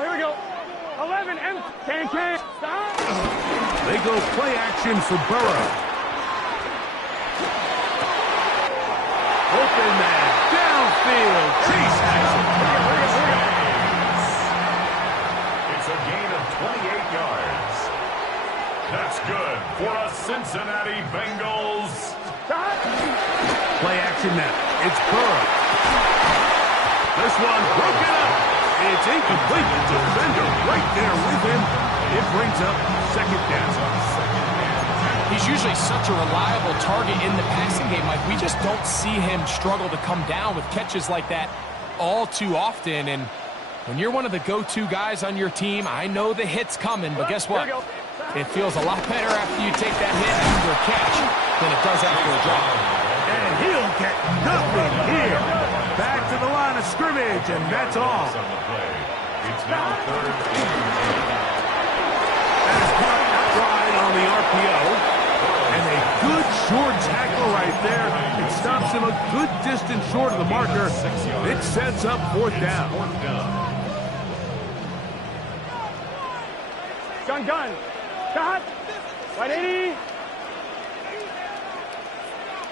Here we go. 11 and can. Stop. They go play action for Burrow. Open man, downfield. Chase has it. It's a gain of 28 yards. That's good for a Cincinnati Bengals. Play action now. It's Burrow. This one broken up. It's incomplete. The defender right there with him. It brings up second down. He's usually such a reliable target in the passing game. Like, we just don't see him struggle to come down with catches like that all too often. And when you're one of the go-to guys on your team, I know the hit's coming, but guess what? It feels a lot better after you take that hit after a catch than it does after a drop. And he'll get nothing here. Back to the line of scrimmage, and that's all. It's now third and That is caught outright on the RPO. And a good short tackle right there. It stops him a good distance short of the marker. It sets up fourth down. Gun. Shot. Right 80.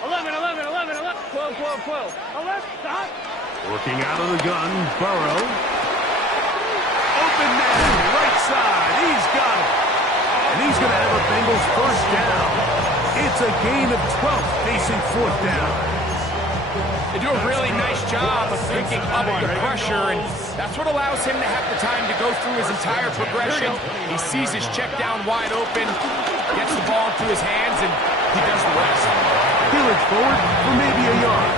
11. 12. 11. Stop. Working out of the gun, Burrow. Open man, right side. He's got it. And he's going to have a Bengals first down. It's a gain of 12 facing fourth down. They do a really nice job of picking up the pressure, and that's what allows him to have the time to go through his entire progression. He sees his check down wide open, gets the ball into his hands, and he does the rest. He looks forward for maybe a yard.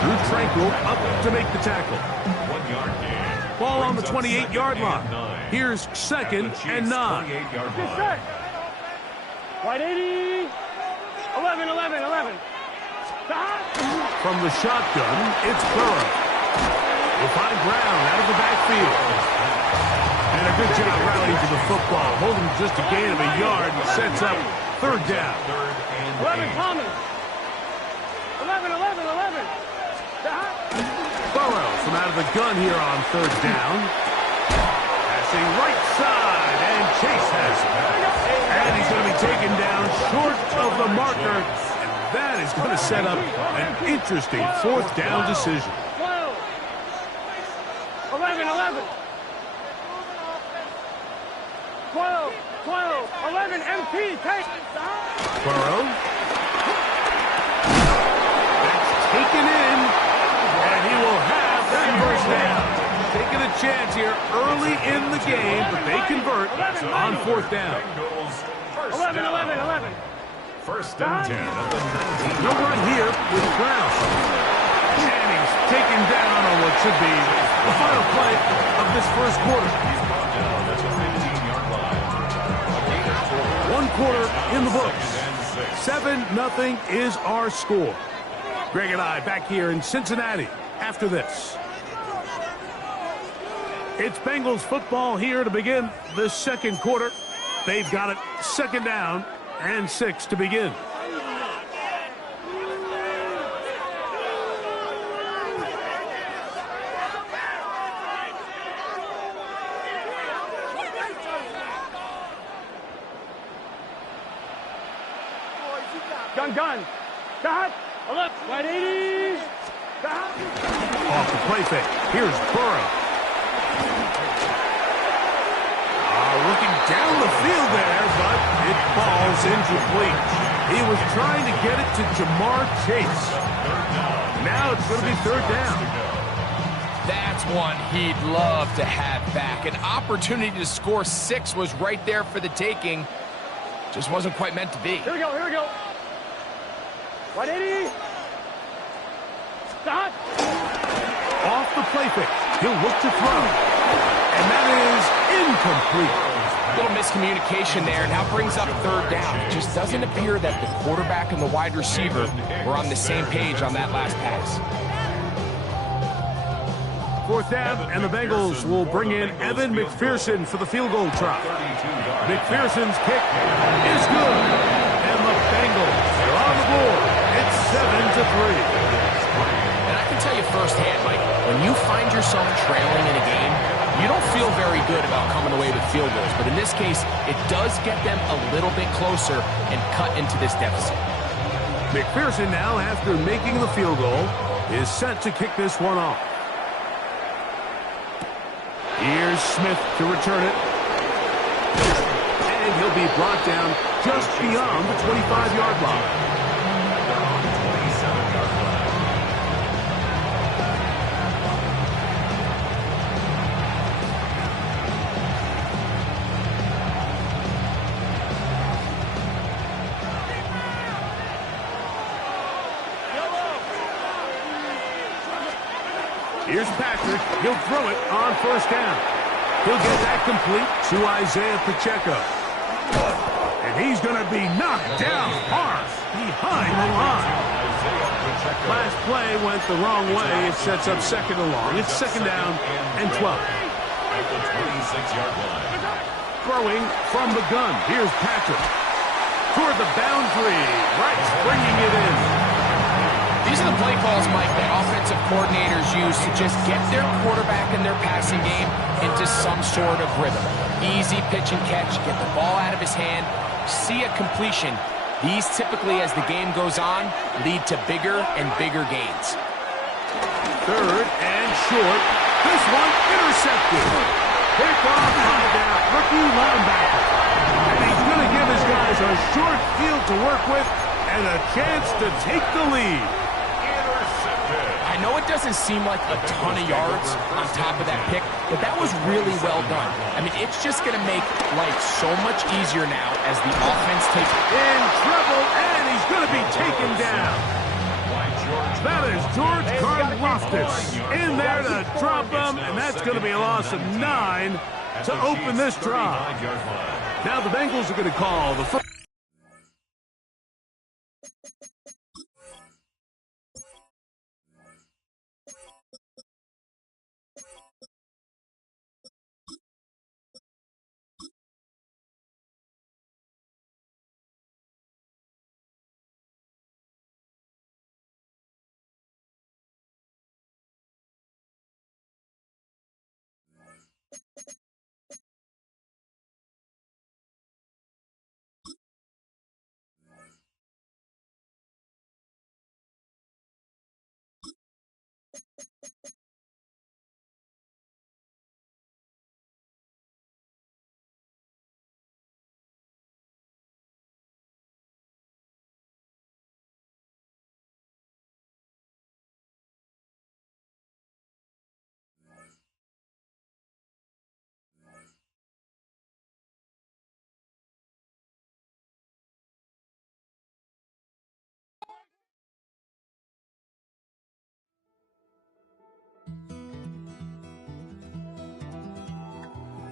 Drew Tranquil up to make the tackle. 1 yard gain. Ball on the 28-yard line. Here's second and 9. Right 80. 11. Stop. From the shotgun, it's Burrow. Will find ground out of the backfield. And a good job rallying to the football, holding just a gain of a yard and sets up third down. 11 Thomas. 11. Stop. Burrow from out of the gun here on third down. Passing right side, and Chase has it. And he's going to be taken down short of the marker. And that is going to set up an interesting fourth down decision. 12. 11. 12. 11 MP. Take. Stop. Burrow. That's taken in. And he will have that first down. Taking a chance here early in the game, but they convert on fourth down. 11. First and 10 at the 19. No run here with Brown. And he's taken down on what should be the final play of this first quarter. He's brought down at the 15-yard line. A gain of 4. 1 quarter in the books. 7-0 is our score. Greg and I back here in Cincinnati after this. It's Bengals football here to begin the second quarter. They've got it second down and 6 to begin. Gun. Stop. 11. Right 80. Stop. Off the play fake. Here's Burrow. Looking down the field there, but it falls incomplete. He was trying to get it to Jamar Chase. Now it's going to be third down. That's one he'd love to have back. An opportunity to score 6 was right there for the taking. Just wasn't quite meant to be. Here we go. Right 80. Stop. Off the play fake. He'll look to throw. And that is incomplete. A little miscommunication there. Now brings up third down. It just doesn't appear that the quarterback and the wide receiver were on the same page on that last pass. Fourth down, and the Bengals will bring in Evan McPherson for the field goal try. McPherson's kick is good. And the Bengals are on the board. It's 7-3. And I can tell you firsthand, Mike, when you find yourself trailing in a game, You don't feel very good about coming away with field goals, but in this case, it does get them a little bit closer and cut into this deficit. McPherson now, after making the field goal, is set to kick this one off. Here's Smith to return it. And he'll be brought down just beyond the 25-yard line. Here's Patrick. He'll throw it on first down. He'll get that complete to Isaiah Pacheco. And he's going to be knocked down hard behind the line. Last play went the wrong way. It sets up second and long. It's second down and 12. At the 26-yard line. Throwing from the gun. Here's Patrick. Toward the boundary. Right, bringing it in. These are the play calls, Mike, that offensive coordinators use to just get their quarterback and their passing game into some sort of rhythm. Easy pitch and catch, get the ball out of his hand, see a completion. These typically, as the game goes on, lead to bigger and bigger gains. Third and short. This one intercepted. Hick off high down. Rookie linebacker. And he's going to give his guys a short field to work with and a chance to take the lead. I know it doesn't seem like a ton of yards on top of that pick, but that was really well done. I mean, it's just going to make life so much easier now as the offense takes in trouble, and he's going to be taken down. That is George Karlaftis in there to drop him, and that's going to be a loss of 9 to open this drive. Now the Bengals are going to call the first.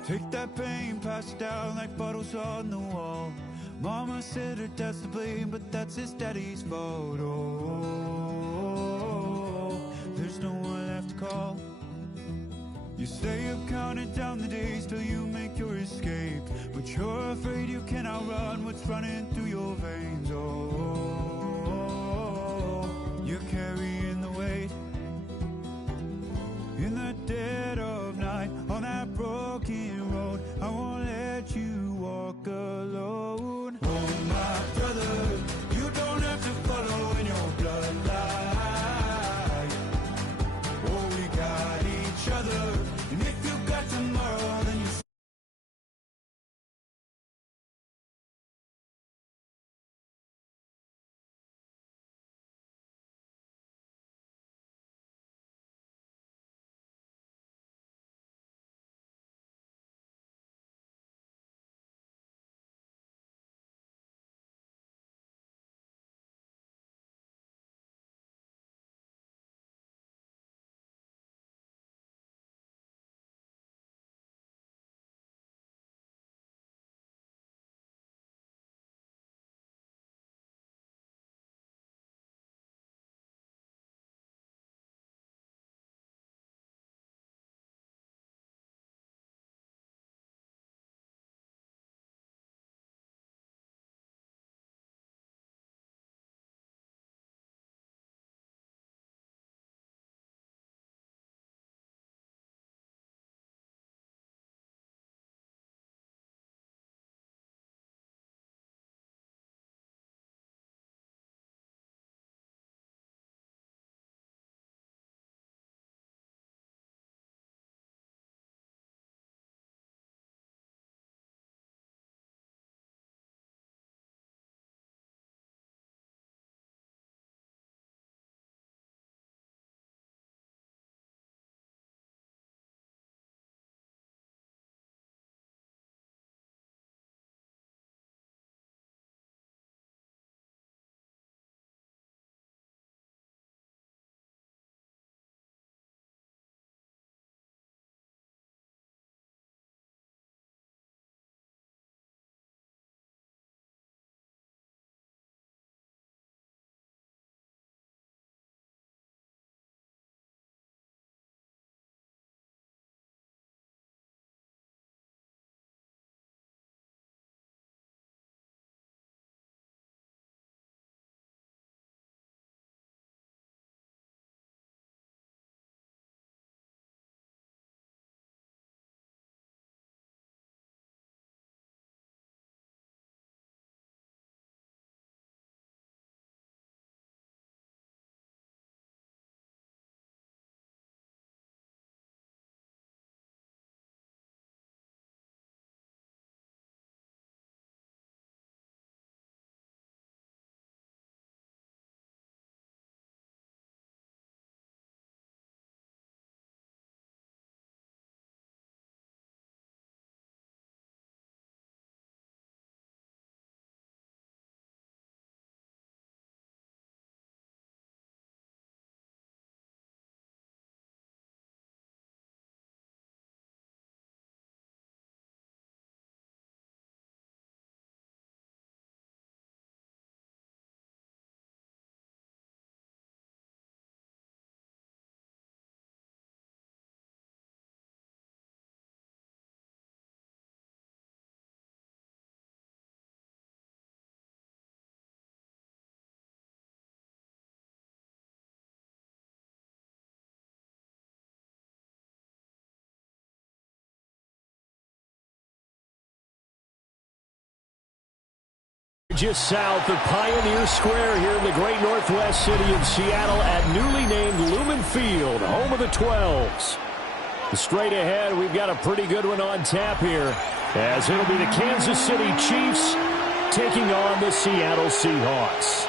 Take that pain, pass it down like bottles on the wall. Mama said her dad's to blame, but that's his daddy's fault. Oh, there's no one left to call. You stay up counting down the days till you make your escape, but you're afraid you can outrun what's running through your veins. Oh, you're carrying the weight in the dead of night on that broken road. I won't let you walk alone. Oh, my brother, you don't have to follow in your bloodline. Oh, we got each other, and if you got tomorrow, then you Just south of Pioneer Square here in the great northwest city of Seattle at newly named Lumen Field, home of the 12s. Straight ahead, we've got a pretty good one on tap here, as it'll be the Kansas City Chiefs taking on the Seattle Seahawks.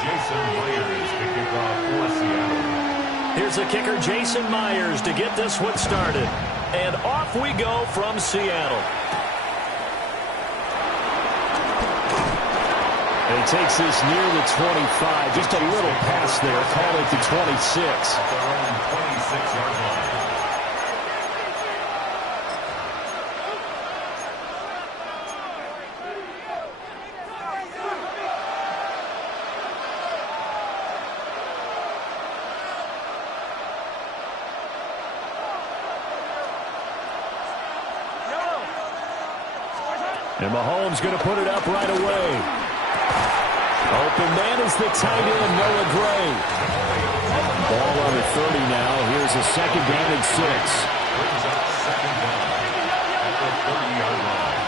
Jason Myers to kick off for Seattle. Here's the kicker, Jason Myers, to get this one started. And off we go from Seattle. And he takes this near the 25. Just a little pass there. Call it the 26. At their own 26-yard line. And Mahomes going to put it up right away. Open man is the tight end, Noah Gray. Ball on the 30 now. Here's a second down and 6. Brings up second down at the 30-yard line.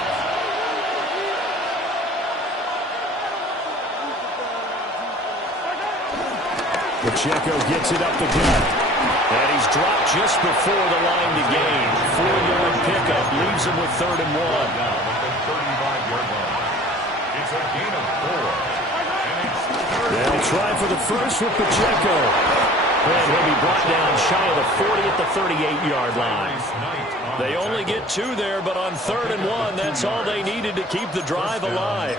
Pacheco gets it up the gut. And he's dropped just before the line to gain. 4-yard pickup leaves him with 3rd and 1. Down at the 35-yard line. It's a gain of 4. And it's They'll try for the first with Pacheco. And he'll be brought down shy of the 40 at the 38-yard line. They only get 2 there, but on 3rd and 1, that's all they needed to keep the drive alive.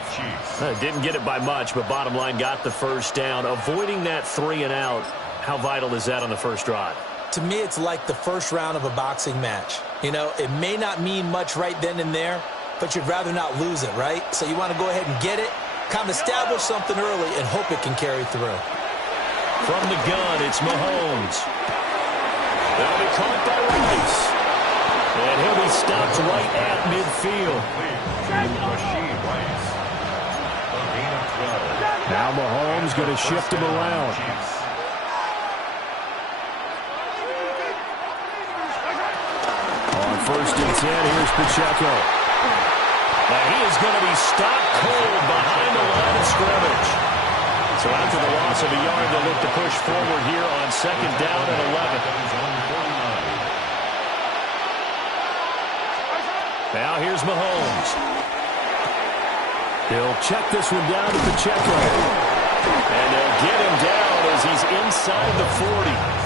Didn't get it by much, but bottom line got the first down. Avoiding that 3 and out, how vital is that on the first drive? To me, it's like the first round of a boxing match. You know, it may not mean much right then and there, but you'd rather not lose it, right? So you want to go ahead and get it, kind of establish something early, and hope it can carry through. From the gun, it's Mahomes. That'll be caught by Rice. And he'll be stopped right at midfield. Rashid Rice. A gain of 12. Now Mahomes going to shift him around. On 1st and 10, here's Pacheco. Now he is going to be stopped cold behind the line of scrimmage. So after the loss of a yard, they'll look to push forward here on 2nd down and 11. Now here's Mahomes. He'll check this one down to Pacheco. And they'll get him down as he's inside the 40.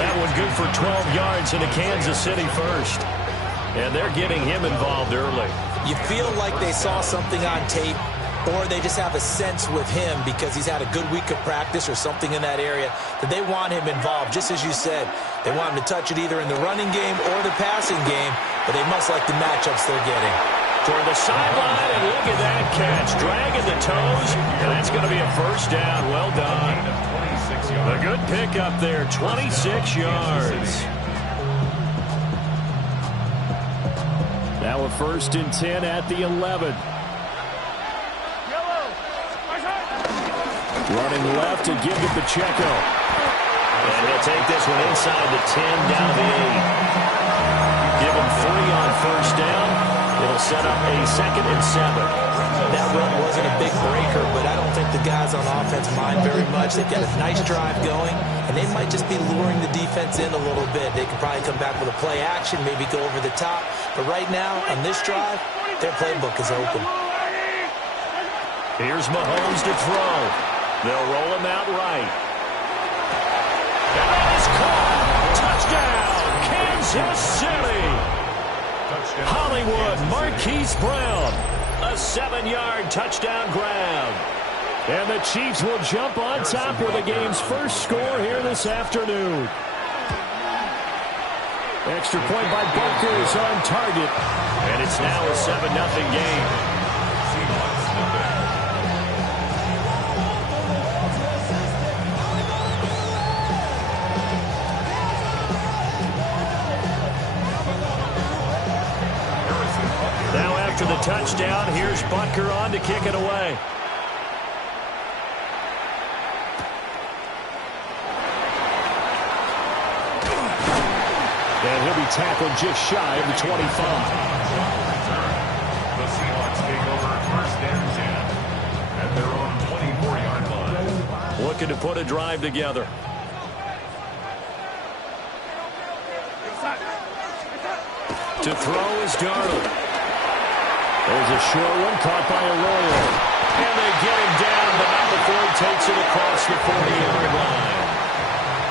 That one good for 12 yards into Kansas City first. And they're getting him involved early. You feel like they saw something on tape, or they just have a sense with him because he's had a good week of practice or something in that area that they want him involved. Just as you said, they want him to touch it either in the running game or the passing game, but they must like the matchups they're getting. Toward the sideline, and look at that catch. Dragging the toes, and that's going to be a first down. Well done. A good pickup there, 26 yards. Now a 1st and 10 at the 11. Running left to give to Pacheco. And he'll take this one inside the 10, down the 8. Give him 3 on 1st down. It'll set up a 2nd and 7. That run wasn't a big breaker, but I don't think the guys on offense mind very much. They've got a nice drive going, and they might just be luring the defense in a little bit. They could probably come back with a play action, maybe go over the top. But right now, on this drive, their playbook is open. Here's Mahomes to throw. They'll roll him out right. And it's caught. Touchdown, Kansas City. Touchdown. Hollywood, Marquise Brown. A 7-yard touchdown grab. And the Chiefs will jump on top with the game's first score here this afternoon. Extra point by Bunker is on target. And it's now a 7-0 game. Now after the touchdown, here's Butker on to kick it away. And he'll be tackled just shy of the 25. The Seahawks take over first and 10 at their own 24-yard line. Looking to put a drive together. To throw is Darnold. There's a short one caught by Arroyo. And they get him down, but not before he takes it across the 40-yard line.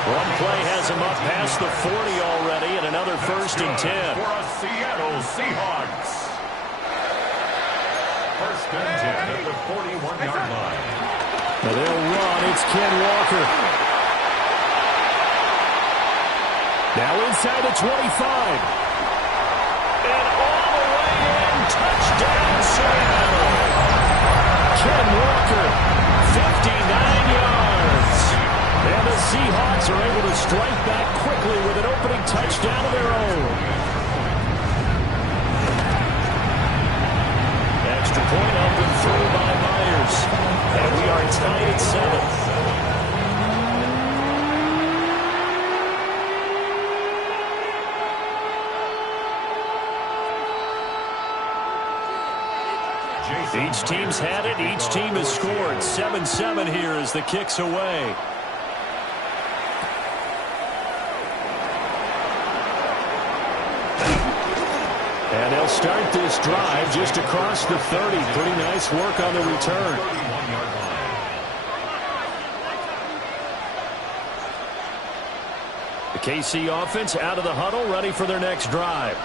One play has him up past the 40 already, and another first and 10. For a Seattle Seahawks. First and 10 at the 41-yard line. Now they'll run. It's Ken Walker. Now inside the 25. And all the way in, touchdown Seattle. Ken Walker, 59 yards. And the Seahawks are able to strike back quickly with an opening touchdown of their own. Extra point up and through by Myers. And we are tied at 7. Each team's had it. Each team has scored. 7-7 here as the kick's away. And they'll start this drive just across the 30. Pretty nice work on the return. The KC offense out of the huddle, ready for their next drive.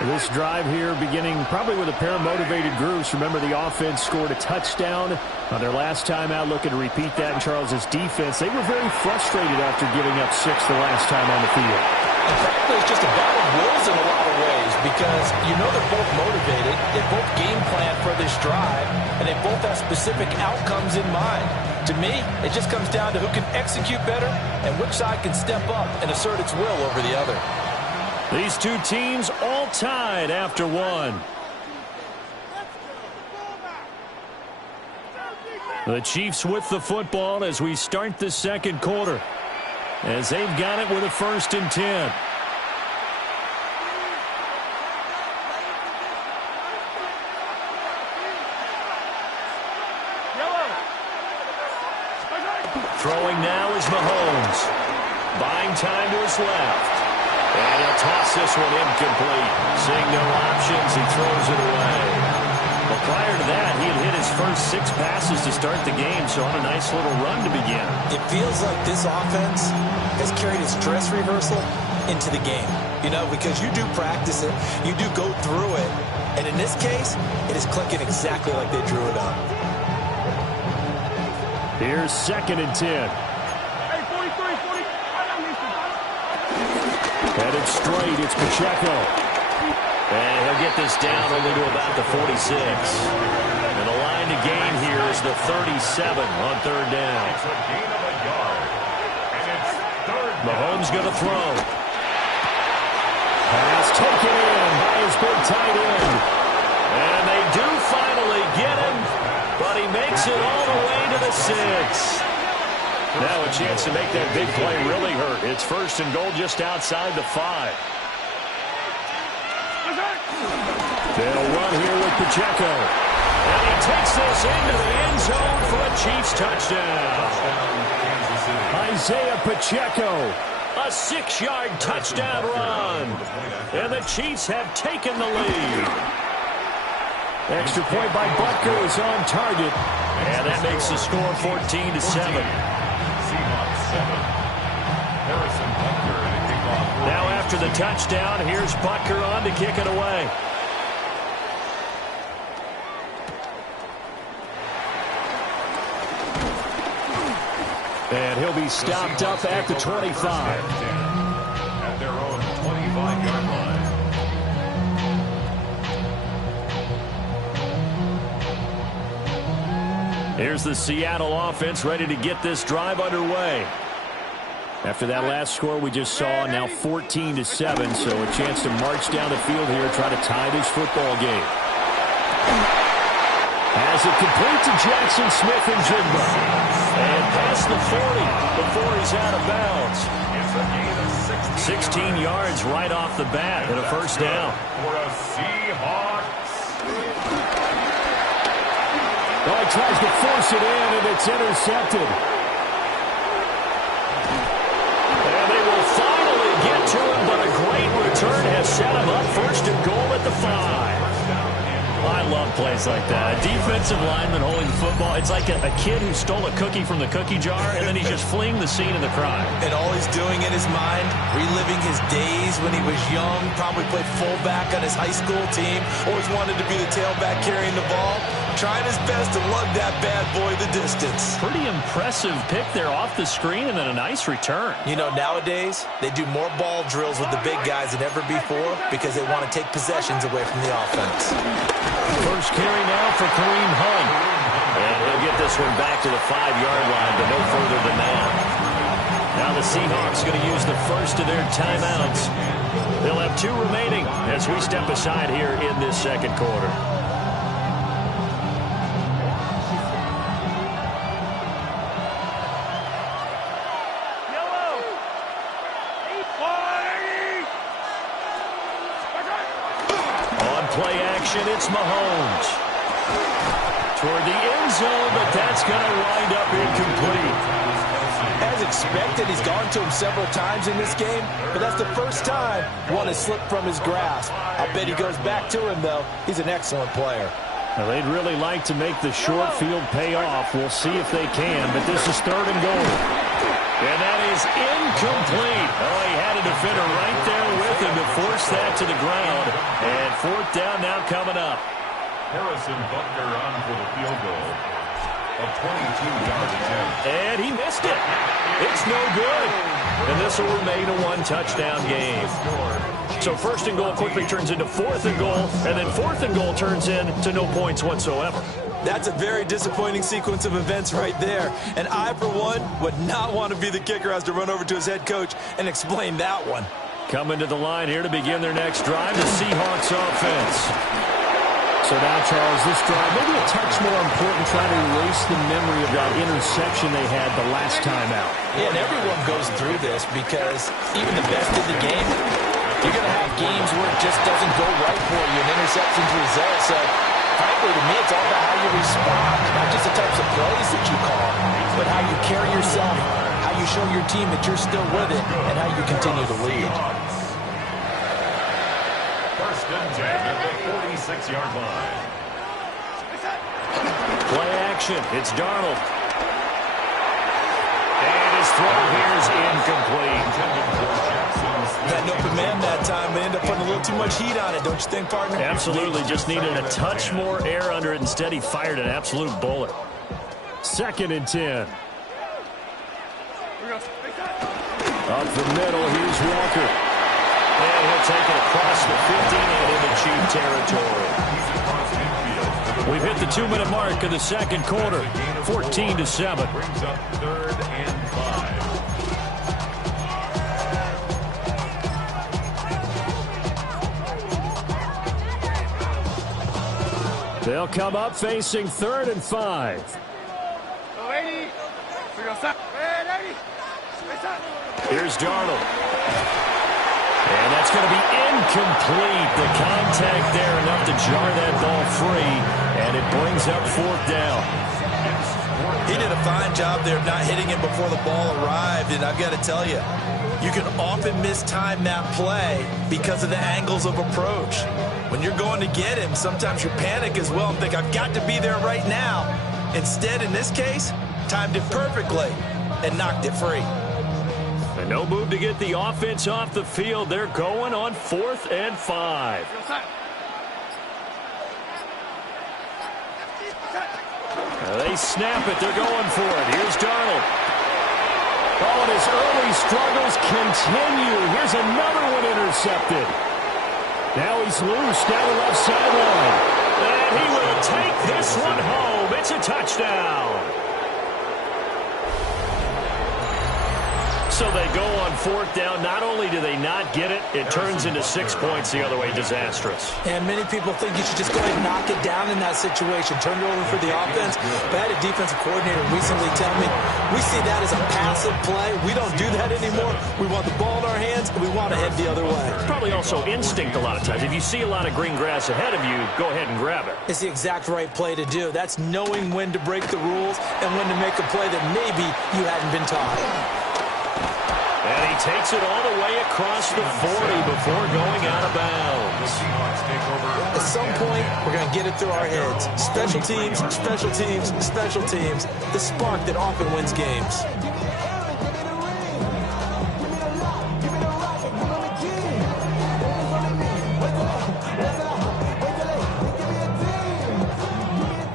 This drive here beginning probably with a pair of motivated groups. Remember, the offense scored a touchdown on their last time out. Looking to repeat that in Charles's defense. They were very frustrated after giving up 6 the last time on the field. And frankly, it's just a battle of wills in a lot of ways because you know they're both motivated. They both game plan for this drive, and they both have specific outcomes in mind. To me, it just comes down to who can execute better and which side can step up and assert its will over the other. These two teams all tied after one. The Chiefs with the football as we start the second quarter, as they've got it with a first and 10. Throwing now is Mahomes. Buying time to his left. And he'll toss this one incomplete. Seeing no options, he throws it away. But prior to that, he had hit his first 6 passes to start the game, so on a nice little run to begin. It feels like this offense has carried its dress rehearsal into the game. You know, because you do practice it, you do go through it, and in this case, it is clicking exactly like they drew it up. Here's second and 10. Headed straight, it's Pacheco. And he'll get this down only to about the 46. And the line to gain here is the 37 on third down. It's a gain of a yard. And it's third down. Mahomes going to throw. Pass taken in by his big tight end. And they do finally get him, but he makes it all the way to the 6. Now a chance to make that big play really hurt. It's first and goal just outside the 5. They'll run here with Pacheco. And he takes this into the end zone for a Chiefs touchdown. Isaiah Pacheco, a 6-yard touchdown run. And the Chiefs have taken the lead. Extra point by Butker is on target. And that makes the score 14-7. Now after the touchdown, here's Butker on to kick it away. And he'll be stopped up at the 25. At their own 25-yard line. Here's the Seattle offense ready to get this drive underway. After that last score we just saw, now 14-7, so a chance to march down the field here, try to tie this football game. Has it complete to Jackson Smith and Jigba. And past the 40 before he's out of bounds. It's a gain of 16 yards right off the bat and a first down. For a Seahawks. Well, he tries to force it in, and it's intercepted. And they will finally get to him, but a great return has set him up first and goal at the 5. I love plays like that. A defensive lineman holding the football. It's like a kid who stole a cookie from the cookie jar, and then he's just fleeing the scene of the crime. And all he's doing in his mind, reliving his days when he was young, probably played fullback on his high school team, always wanted to be the tailback carrying the ball, trying his best to lug that bad boy the distance. Pretty impressive pick there off the screen, and then a nice return. You know, nowadays, they do more ball drills with the big guys than ever before because they want to take possessions away from the offense. First carry now for Kareem Hunt. And he'll get this one back to the 5-yard line, but no further than that. Now the Seahawks going to use the first of their timeouts. They'll have 2 remaining as we step aside here in this second quarter. Play action, it's Mahomes. Toward the end zone, but that's going to wind up incomplete. As expected, he's gone to him several times in this game, but that's the first time one has slipped from his grasp. I'll bet he goes back to him, though. He's an excellent player. Now, they'd really like to make the short field pay off. We'll see if they can, but this is 3rd and goal. And that is incomplete. Oh, he had a defender right there with him to force that to the ground. And 4th down now coming up. Harrison Butker on for the field goal. A 22-yard attempt. And he missed it. It's no good. And this will remain a 1-touchdown game. So 1st and goal quickly turns into 4th and goal. And then 4th and goal turns into no points whatsoever. That's a very disappointing sequence of events right there. And I, for one, would not want to be the kicker who has to run over to his head coach and explain that one. Coming to the line here to begin their next drive, the Seahawks offense. So now, Charles, this drive, maybe a touch more important, trying to erase the memory of that interception they had the last time out. Yeah, and everyone goes through this because even the best in the game, you're going to have games where it just doesn't go right for you, and interceptions result. So, frankly, to me, it's all about how you respond, not just the types of plays that you call, but how you carry yourself, how you show your team that you're still with it, and how you continue to lead. 1st and 10 at the 46-yard line. Play action. It's Darnold. And his throw here is incomplete. Had an open man that time, but ended up putting a little too much heat on it, don't you think, partner? Absolutely. Just needed a touch more air under it. Instead, he fired an absolute bullet. 2nd and 10. Up the middle, here's Walker. And he'll take it across the 15 and into Chief territory. We've hit the 2-minute mark of the second quarter. 14-7. Brings up 3rd and 5. They'll come up facing 3rd and 5. Here's Darnold. And that's going to be incomplete. The contact there enough to jar that ball free. And it brings up 4th down. He did a fine job there of not hitting him before the ball arrived. And I've got to tell you, you can often mistime that play because of the angles of approach. When you're going to get him, sometimes you panic as well and think, I've got to be there right now. Instead, in this case, timed it perfectly and knocked it free. And no move to get the offense off the field. They're going on 4th and 5. They snap it. They're going for it. Here's Darnold. Oh, and his early struggles continue. Here's another one intercepted. Now he's loose down the left sideline. And he will take this one home. It's a touchdown. So they go on fourth down. Not only do they not get it, it turns into 6 points the other way. Disastrous. And many people think you should just go ahead and knock it down in that situation. Turn it over for the offense. But I had a defensive coordinator recently tell me, we see that as a passive play. We don't do that anymore. We want the ball in our hands, and we want to head the other way. Probably also instinct a lot of times. If you see a lot of green grass ahead of you, go ahead and grab it. It's the exact right play to do. That's knowing when to break the rules and when to make a play that maybe you hadn't been taught. And he takes it all the way across the 40 before going out of bounds. At some point, we're going to get it through our heads. Special teams, special teams, special teams. The spark that often wins games.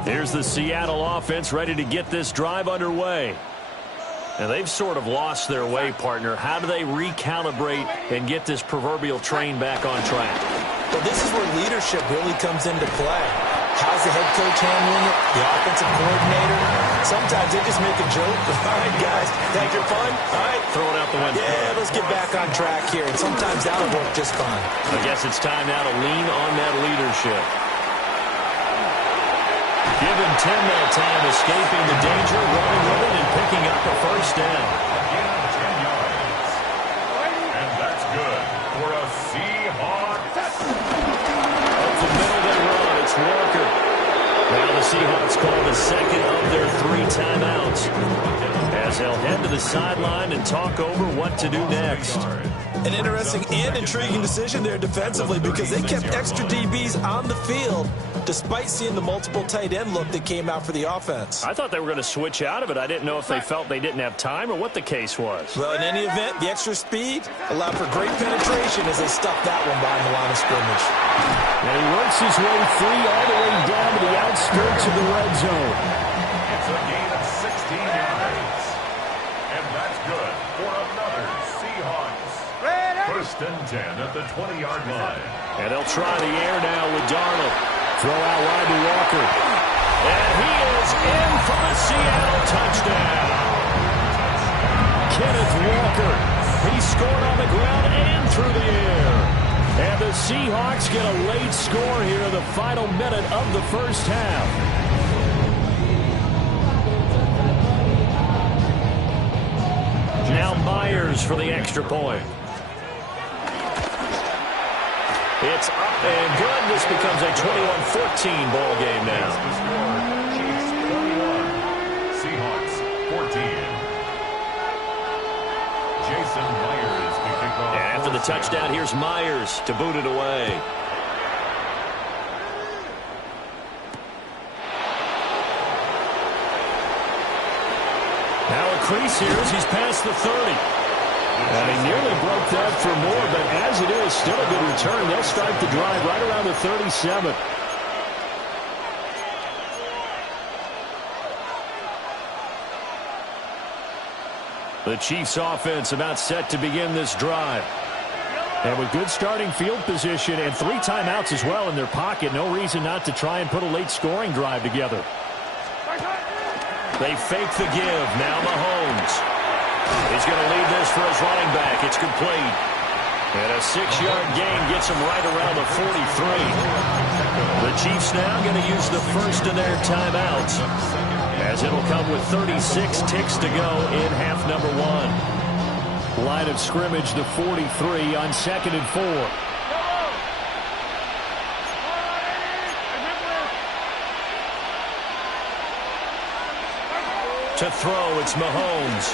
Here's the Seattle offense ready to get this drive underway. And they've sort of lost their way, partner. How do they recalibrate and get this proverbial train back on track? Well, this is where leadership really comes into play. How's the head coach handling it? The offensive coordinator? Sometimes they just make a joke. All right, guys, had your fun? All right. Throw it out the window. Yeah, let's get back on track here. And sometimes that'll work just fine. I guess it's time now to lean on that leadership. Give him 10 that time, escaping the danger, running with it, and picking up a first down. Again, 10 yards. And that's good for a Seahawk. Up the middle they run. It's Walker. Now the Seahawks call the second of their 3 timeouts, as they'll head to the sideline and talk over what to do next. An interesting and intriguing decision there defensively, because they kept extra DBs on the field despite seeing the multiple tight end look that came out for the offense. I thought they were going to switch out of it. I didn't know if they felt they didn't have time or what the case was. Well, in any event, the extra speed allowed for great penetration as they stuffed that one behind the line of scrimmage. And he works his way free all the way down to the outskirts of the red zone. It's a gain of 16 yards. And that's good for another Seahawks. First and 10 at the 20-yard line. And they'll try the air now with Darnold. Throw out wide to Walker. And he is in for the Seattle touchdown. Kenneth Walker. He scored on the ground and through the air. And the Seahawks get a late score here in the final minute of the first half. Now Myers for the extra point. It's up and good. This becomes a 21-14 ball game now. Chiefs 21, Seahawks 14. Jason Myers to kick off. And after the touchdown, here's Myers to boot it away. Now a crease here as he's past the 30. And he nearly broke that for more, but as it is, still a good return. They'll start the drive right around the 37. The Chiefs offense about set to begin this drive. And with good starting field position and 3 timeouts as well in their pocket, no reason not to try and put a late scoring drive together. They fake the give. Now Mahomes. He's going to leave this for his running back. It's complete. And a 6-yard gain gets him right around the 43. The Chiefs now going to use the first of their timeouts, as it'll come with 36 ticks to go in half number 1. Line of scrimmage, the 43 on 2nd and 4. To throw, it's Mahomes.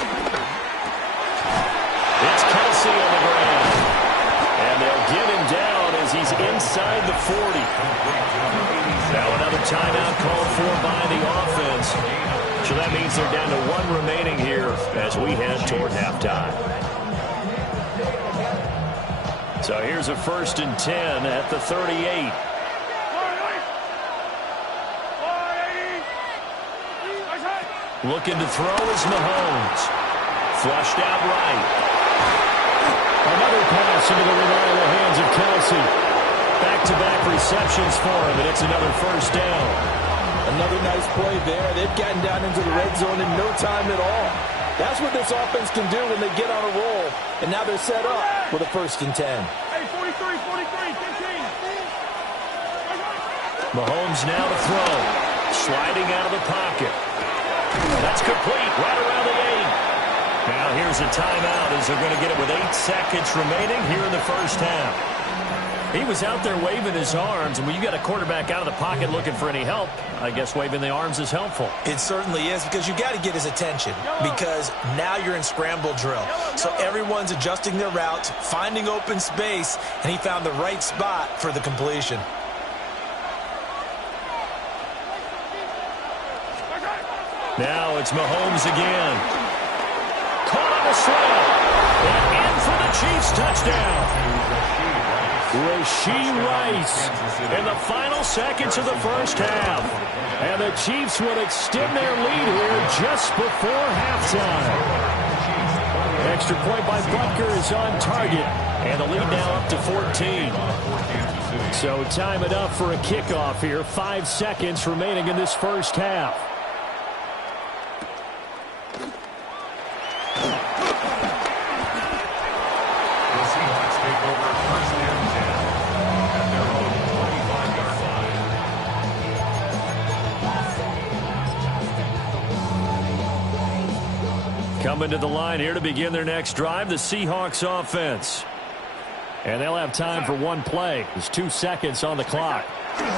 It's Kelsey on the ground. And they'll get him down as he's inside the 40. Now another timeout called for by the offense. So that means they're down to 1 remaining here as we head toward halftime. So here's a 1st and 10 at the 38. Looking to throw is Mahomes. Flushed out right. Another pass into the reliable hands of Kelsey. Back-to-back receptions for him, and it's another first down. Another nice play there. They've gotten down into the red zone in no time at all. That's what this offense can do when they get on a roll. And now they're set up with a 1st and 10. Hey, 43, 15. Mahomes now to throw. Sliding out of the pocket. That's complete. Right around the 8. Now here's a timeout as they're going to get it with 8 seconds remaining here in the first half. He was out there waving his arms, and when you got a quarterback out of the pocket looking for any help, I guess waving the arms is helpful. It certainly is, because you got to get his attention, because now you're in scramble drill. So everyone's adjusting their routes, finding open space, and he found the right spot for the completion. Now it's Mahomes again. Caught on a slant. And in for the Chiefs touchdown. Rashee Rice in the final seconds of the first half. And the Chiefs will extend their lead here just before halftime. Extra point by Butker is on target. And the lead now up to 14. So time it up for a kickoff here. 5 seconds remaining in this first half. Coming to the line here to begin their next drive, the Seahawks offense. And they'll have time for one play. There's 2 seconds on the clock. And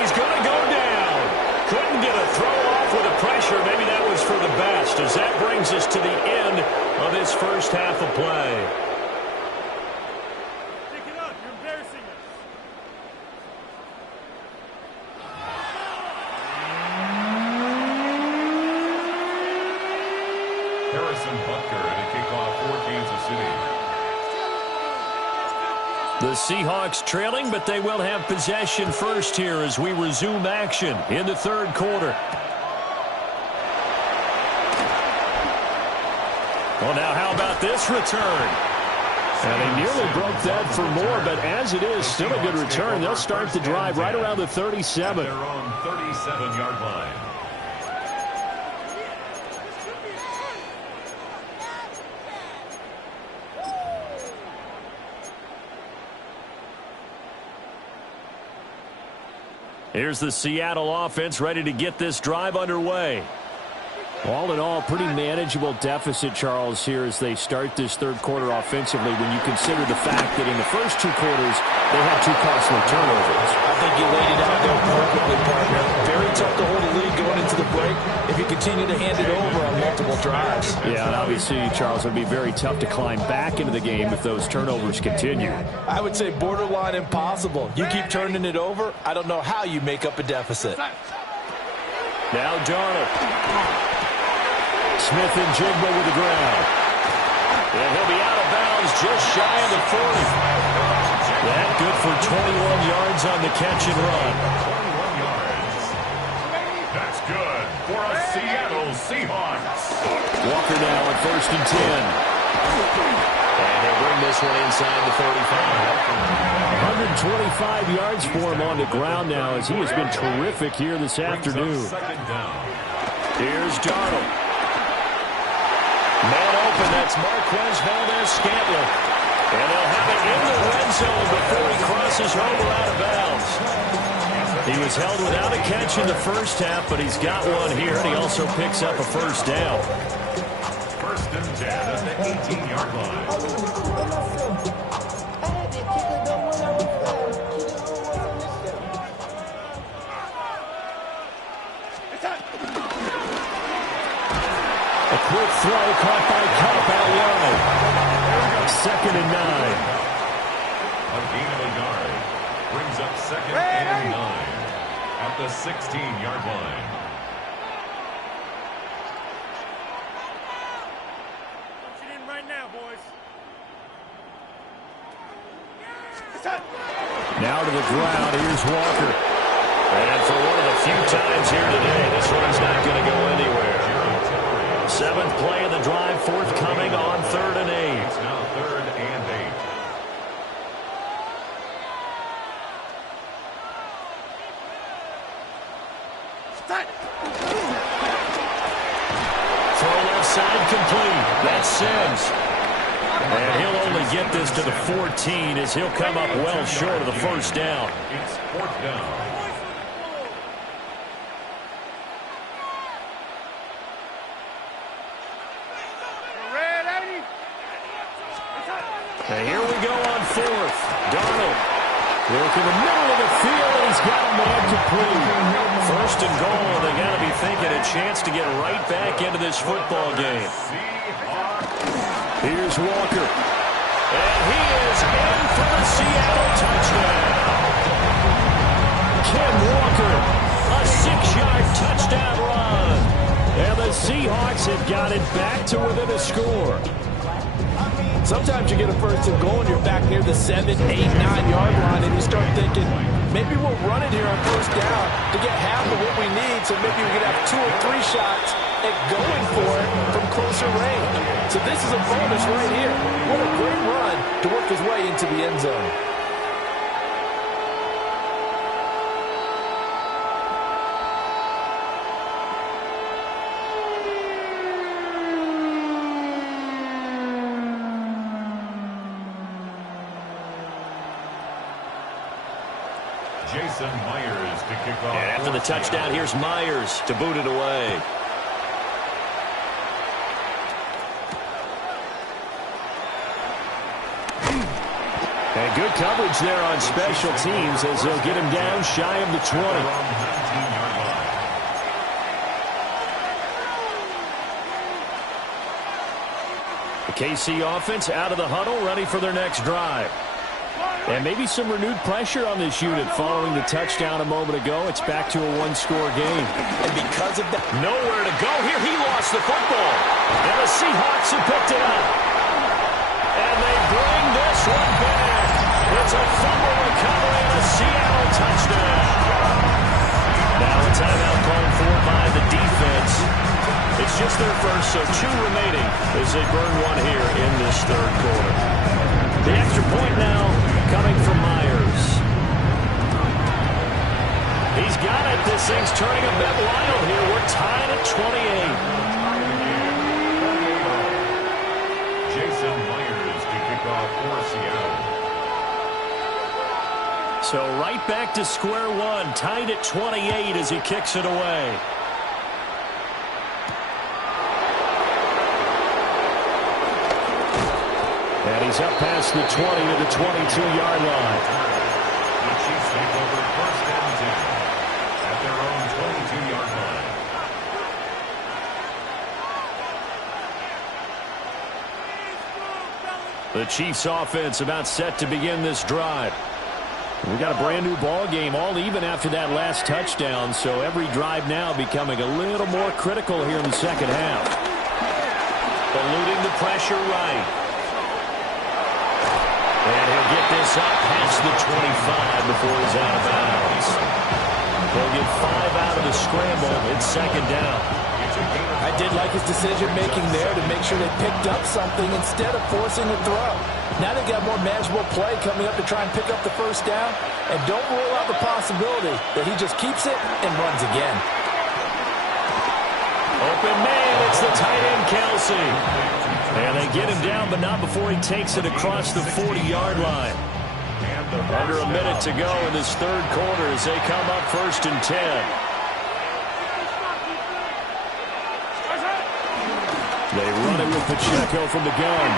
he's going to go down. Couldn't get a throw off with the pressure. Maybe that was for the best, as that brings us to the end of this first half of play. The Seahawks trailing, but they will have possession first here as we resume action in the third quarter. Well, now how about this return? And they nearly broke that for more, but as it is, still a good return. They'll start the drive right around the 37. Their own 37-yard line. Here's the Seattle offense ready to get this drive underway. All in all, pretty manageable deficit, Charles, here as they start this third quarter offensively when you consider the fact that in the first 2 quarters, they had 2 costly turnovers. I think you laid it out there perfectly, partner. Very tough to hold a lead going into the break if you continue to hand it over on multiple drives. Yeah, and obviously, Charles, it would be very tough to climb back into the game if those turnovers continue. I would say borderline impossible. You keep turning it over, I don't know how you make up a deficit. Now Darnold. Smith and Jigba with the ground. And he'll be out of bounds just shy of the 40. That good for 21 yards on the catch and run. 21 yards. That's good for a Seattle Seahawks. Walker now at 1st and 10. And he'll bring this one inside the 35. 125 yards for him on the ground now as he has been terrific here this afternoon. Here's Darnold. Man open, that's Marquez Valdez-Scantling. And they'll have it in the red zone before he crosses over out of bounds. He was held without a catch in the first half, but he's got one here, and he also picks up a first down. 1st and 10 at the 18-yard line. A quick throw caught by Cup out wide. 2nd and 9. A gain of a yard brings up 2nd and 9 at the 16-yard line. Punch it in right now, boys. Now to the ground, here's Walker. And for one of the few times here today, this one's not going to go anywhere. 7th play of the drive, forthcoming on 3rd and 8. It's now 3rd and 8. Sims. And he'll only get this to the 14 as he'll come up well short of the first down. It's fourth down. And here we go on fourth. Darnold. Look in the middle of the field, and he's got a man complete. First and goal, they got to be thinking a chance to get right back into this football game. Here's Walker. And he is in for the Seattle touchdown. Ken Walker, a 6-yard touchdown run. And the Seahawks have got it back to within a score. Sometimes you get a first and goal and you're back near the 7, 8, 9-yard line, and you start thinking, maybe we'll run it here on first down to get half of what we need, so maybe we could have 2 or 3 shots at going for it from closer range. So this is a bonus right here. What a great run to work his way into the end zone. Jason Myers to kick off. And after the touchdown, here's Myers to boot it away. And good coverage there on special teams as they'll get him down shy of the 20. The KC offense out of the huddle, ready for their next drive. And maybe some renewed pressure on this unit following the touchdown a moment ago. It's back to a one-score game. And because of that, nowhere to go here. He lost the football. And the Seahawks have picked it up. And they bring this one back. It's a fumble recovery and a Seattle touchdown. Now a timeout called for by the defense. It's just their first, so 2 remaining as they burn one here in this third quarter. The extra point now coming from Myers. He's got it. This thing's turning a bit wild here. We're tied at 28. Jason Myers to kick off for Seattle. So right back to square one, tied at 28 as he kicks it away. And he's up past the 20 to the 22-yard line. The Chiefs take over first and 10 at their own 22-yard line. The Chiefs offense about set to begin this drive. We got a brand new ball game, all even after that last touchdown, so every drive now becoming a little more critical here in the second half. Eluding the pressure right. And he'll get this up past the 25 before he's out of bounds. They'll get 5 out of the scramble. It's second down. I did like his decision-making there to make sure they picked up something instead of forcing a throw. Now they've got more manageable play coming up to try and pick up the first down. And don't rule out the possibility that he just keeps it and runs again. Open man, it's the tight end, Kelsey. And they get him down, but not before he takes it across the 40-yard line. Under a minute to go in this third quarter as they come up first and 10. They run it with Pacheco from the gun.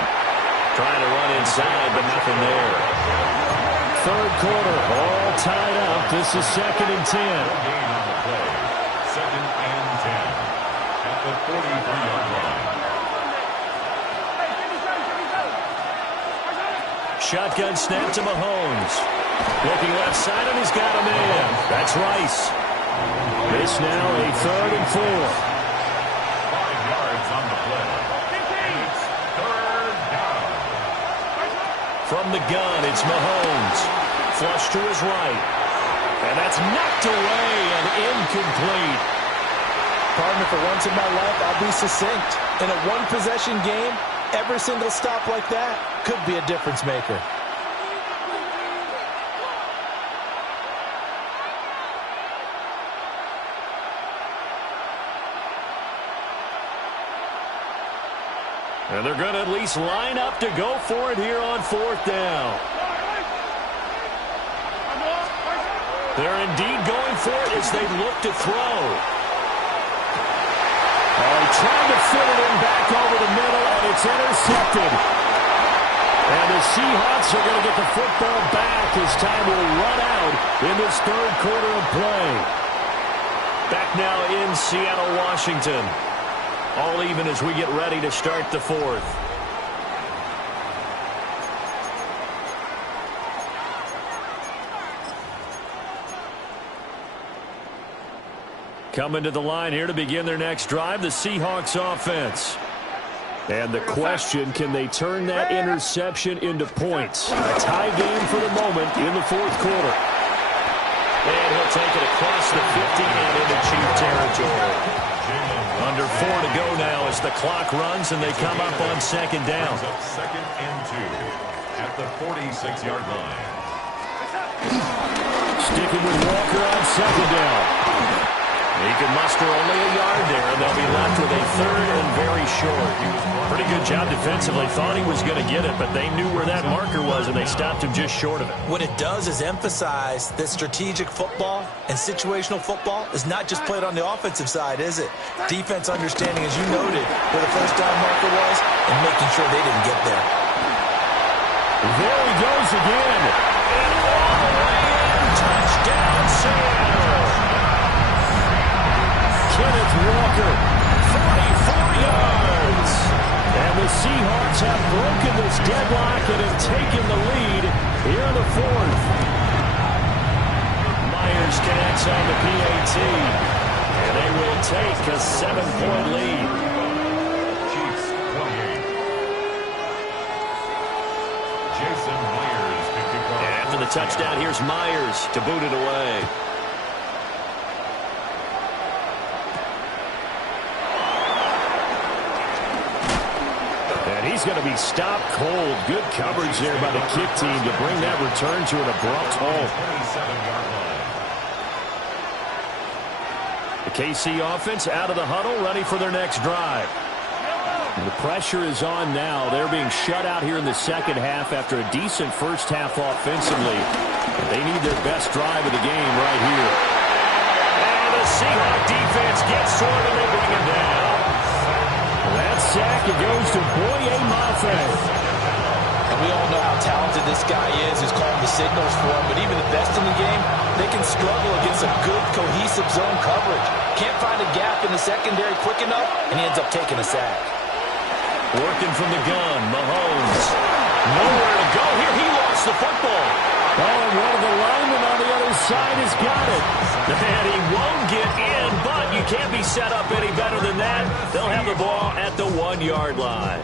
Trying to run inside, but nothing there. Third quarter, all tied up. This is second and 10. Second and 10 at the 43-yard line. Shotgun snap to Mahomes. Looking left side, and he's got him in. That's Rice. This now a third and 4. 5 yards on the play. It's third down. From the gun, it's Mahomes. Flush to his right. And that's knocked away and incomplete. Partner, for once in my life, I'll be succinct. In a one-possession game, every single stop like that could be a difference maker. And they're going to at least line up to go for it here on 4th down. They're indeed going for it as they look to throw. Oh, trying to fit it in back over the middle, and it's intercepted. And the Seahawks are going to get the football back as time will run out in this 3rd quarter of play. Back now in Seattle, Washington. All even as we get ready to start the 4th. Coming to the line here to begin their next drive, the Seahawks offense. And the question, can they turn that interception into points? A tie game for the moment in the 4th quarter. And he'll take it across the 50 and into Chief territory. Under 4 to go now as the clock runs and they come up on 2nd down. 2nd and 2 at the 46-yard line. Sticking with Walker on 2nd down. He can muster only a yard there, and they'll be left with a 3rd and very short. Pretty good job defensively. Thought he was going to get it, but they knew where that marker was, and they stopped him just short of it. What it does is emphasize that strategic football and situational football is not just played on the offensive side, is it? Defense understanding, as you noted, where the first down marker was and making sure they didn't get there. There he goes again. And all the way in. Touchdown, Seattle. Kenneth Walker, 44 yards. And the Seahawks have broken this deadlock and have taken the lead here in the 4th. Myers connects on the PAT. And they will take a 7-point lead. Chiefs 28. Jason Myers picked it up. And after the touchdown, here's Myers to boot it away. He's going to be stopped cold. Good coverage there by the kick team to bring that return to an abrupt halt. 27-yard line. The KC offense out of the huddle, ready for their next drive. And the pressure is on now. They're being shut out here in the 2nd half after a decent first half offensively. They need their best drive of the game right here. And the Seahawk defense gets to him and they bring him down. That sack, it goes to Boye Mafe. And we all know how talented this guy is who's calling the signals for him, but even the best in the game, they can struggle against some good, cohesive zone coverage. Can't find a gap in the secondary quick enough, and he ends up taking a sack. Working from the gun, Mahomes. Nowhere to go here. He lost the football. Oh, and one of the linemen on the other side has got it. And he won't get in, but you can't be set up any better than that. They'll have the ball at the 1-yard line.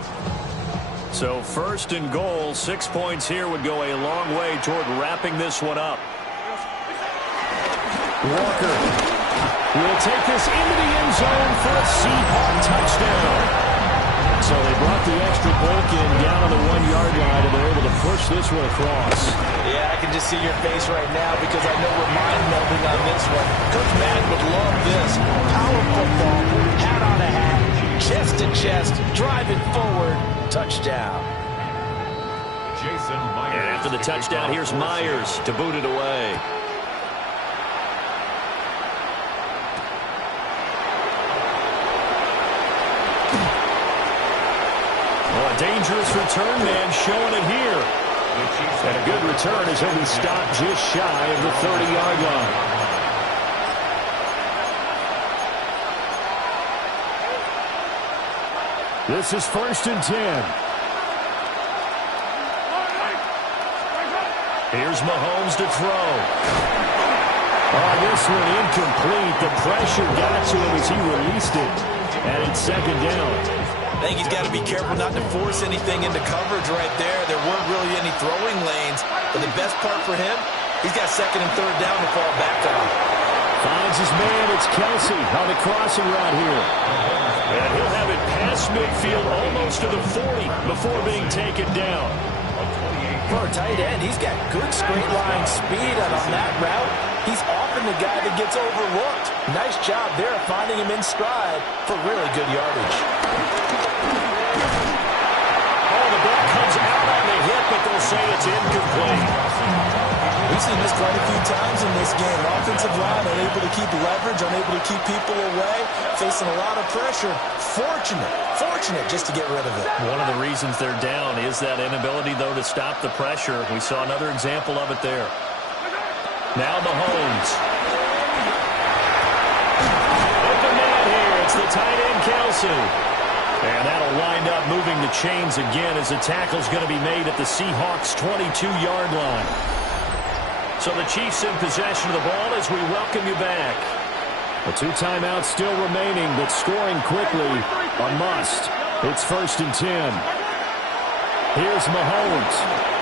So 1st and goal, 6 points here would go a long way toward wrapping this one up. Walker will take this into the end zone for a Seahawk touchdown. So they brought the extra bulk in down on the 1-yard line, and they're able to push this one across. Yeah, I can just see your face right now because I know we're mind-melding on this one. Coach Madden would love this. Power football, hat on a hat, chest to chest, driving forward, touchdown. Jason Myers. And after the touchdown, here's Myers to boot it away. Dangerous return man showing it here. And a good return as he'll be stopped just shy of the 30-yard line. This is 1st and 10. Here's Mahomes to throw. Oh, this one incomplete. The pressure got to him as he released it. And it's 2nd down. I think he's got to be careful not to force anything into coverage right there. There weren't really any throwing lanes. But the best part for him, he's got 2nd and 3rd down to fall back on. Finds his man. It's Kelsey on the crossing route here. And he'll have it past midfield almost to the 40 before being taken down. For a tight end, he's got good straight line speed, and on that route, he's often the guy that gets overlooked. Nice job there of finding him in stride for really good yardage. say it's incomplete. We've seen this quite a few times in this game. Offensive line unable to keep leverage, unable to keep people away, facing a lot of pressure. Fortunate just to get rid of it. One of the reasons they're down is that inability, though, to stop the pressure. We saw another example of it there. Now Mahomes. Open man here. It's the tight end, Kelsey. And that'll wind up moving the chains again as the tackle's going to be made at the Seahawks' 22-yard line. So the Chiefs in possession of the ball as we welcome you back. The 2 timeouts still remaining, but scoring quickly a must. It's 1st and 10. Here's Mahomes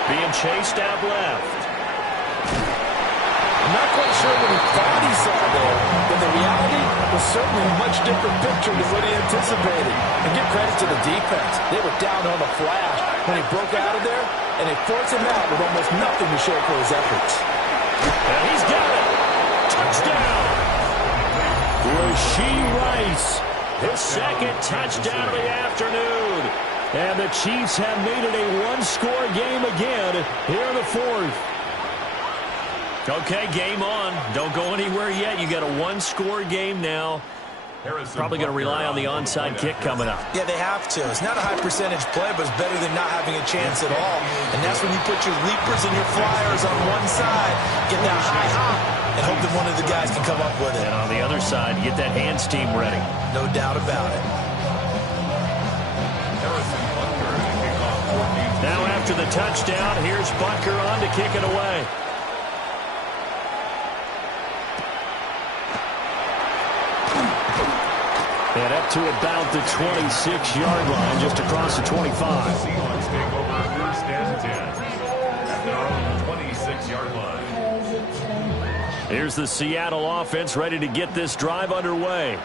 being chased out left. I'm not quite sure what he thought he saw there, but the reality was certainly a much different picture than what he anticipated. And give credit to the defense. They were down on the flash when he broke out of there, and they forced him out with almost nothing to show for his efforts. And he's got it. Touchdown. Rashee Rice. His second touchdown of the afternoon. And the Chiefs have made it a one-score game again here in the 4th. Okay, game on. Don't go anywhere yet. You got a one-score game now. Probably going to rely on the onside kick coming up. Yeah, they have to. It's not a high-percentage play, but it's better than not having a chance at all. And that's when you put your leapers and your flyers on one side, get that high hop, and hope that one of the guys can come up with it. And on the other side, get that hands team ready. No doubt about it. Now after the touchdown, here's Butker on to kick it away. And up to about the 26-yard line, just across the 25. Seahawks take over 1st and 10 at their own 26-yard line. Here's the Seattle offense ready to get this drive underway.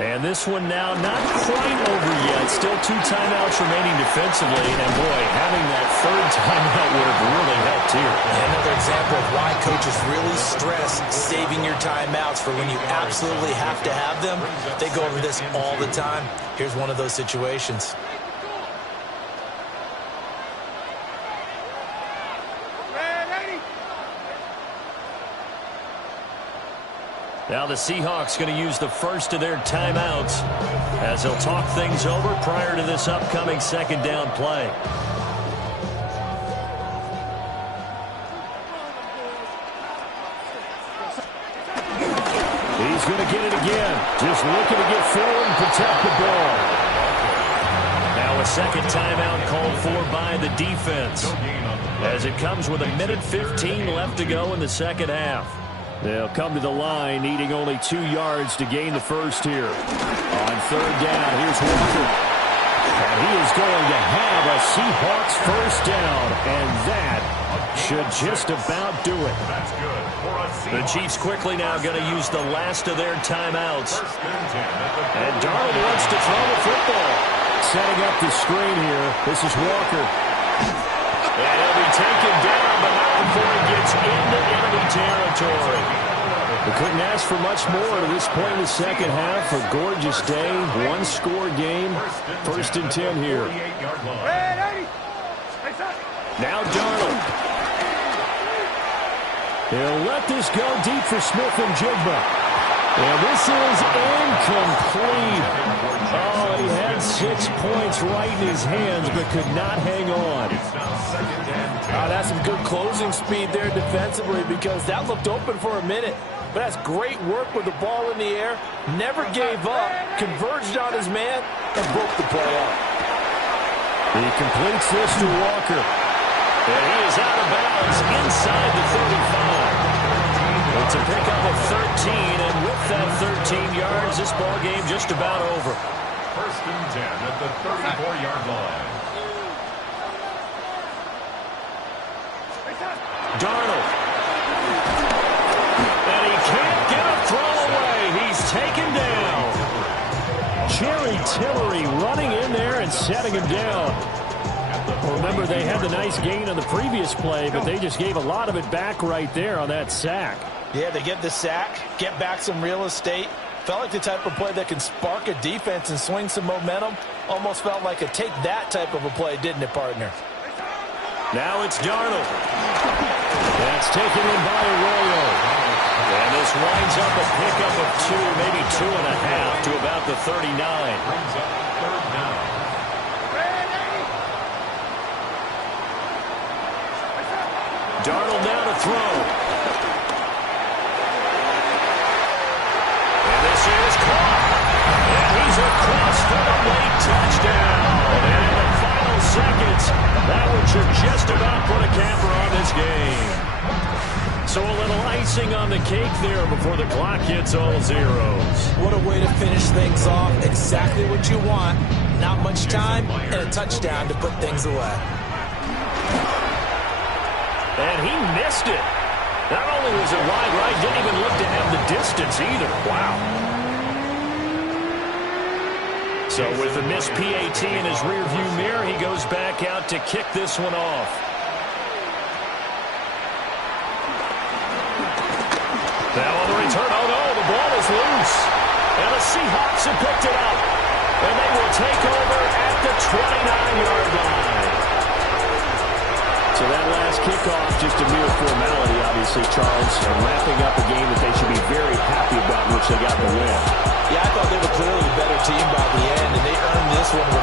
And this one now not quite over yet. Still 2 timeouts remaining defensively. And, boy, having that 3rd timeout would have really helped here. Another example of why coaches really stress saving your timeouts for when you absolutely have to have them. They go over this all the time. Here's one of those situations. Now the Seahawks going to use the first of their timeouts as they'll talk things over prior to this upcoming 2nd down play. He's going to get it again. Just looking to get forward and protect the ball. Now a 2nd timeout called for by the defense as it comes with 1:15 left to go in the 2nd half. They'll come to the line, needing only 2 yards to gain the first here. On 3rd down, here's Walker. And he is going to have a Seahawks first down, and that should just about do it. The Chiefs quickly now going to use the last of their timeouts. And Darnold wants to throw the football. Setting up the screen here, this is Walker. And he'll be taken down, but not before he gets into enemy territory. We couldn't ask for much more to this point in the 2nd half. A gorgeous day, 1-score game. 1st and 10 here. Now Darnold. He'll let this go deep for Smith and Jigba. And this is incomplete. Oh, he had 6 points right in his hands, but could not hang on. That's some good closing speed there defensively because that looked open for a minute. But that's great work with the ball in the air. Never gave up, converged on his man, and broke the play up. He completes this to Walker. And he is out of bounds inside the 35. It's a pickup of 13, and with that 13 yards, this ball game just about over. 1st and 10 at the 34-yard line. Darnold. And he can't get a throw away. He's taken down. Jerry Tillery running in there and setting him down. Well, remember, they had the nice gain on the previous play, but they just gave a lot of it back right there on that sack. Yeah, they get the sack, get back some real estate. Felt like the type of play that can spark a defense and swing some momentum. Almost felt like a take that type of a play, didn't it, partner? Now it's Darnold. That's taken in by Arroyo. And this winds up a pickup of 2, maybe 2.5 to about the 39. Brings up third down. Darnold now to throw. And this is caught. And he's across for the late touchdown. And in the final seconds, that one should just about put a camper on this game. So a little icing on the cake there before the clock hits all zeros. What a way to finish things off. Exactly what you want. Not much time and a touchdown to put things away. And he missed it. Not only was it wide right, didn't even look to have the distance either. Wow. So with the missed PAT in his rearview mirror, he goes back out to kick this one off. Now on the return, oh no, the ball is loose. And the Seahawks have picked it up. And they will take over at the 29-yard line. So that last kickoff, just a mere formality, obviously, Charles, and wrapping up a game that they should be very happy about, in which they got the win. Yeah, I thought they were clearly the better team by the end, and they earned this one with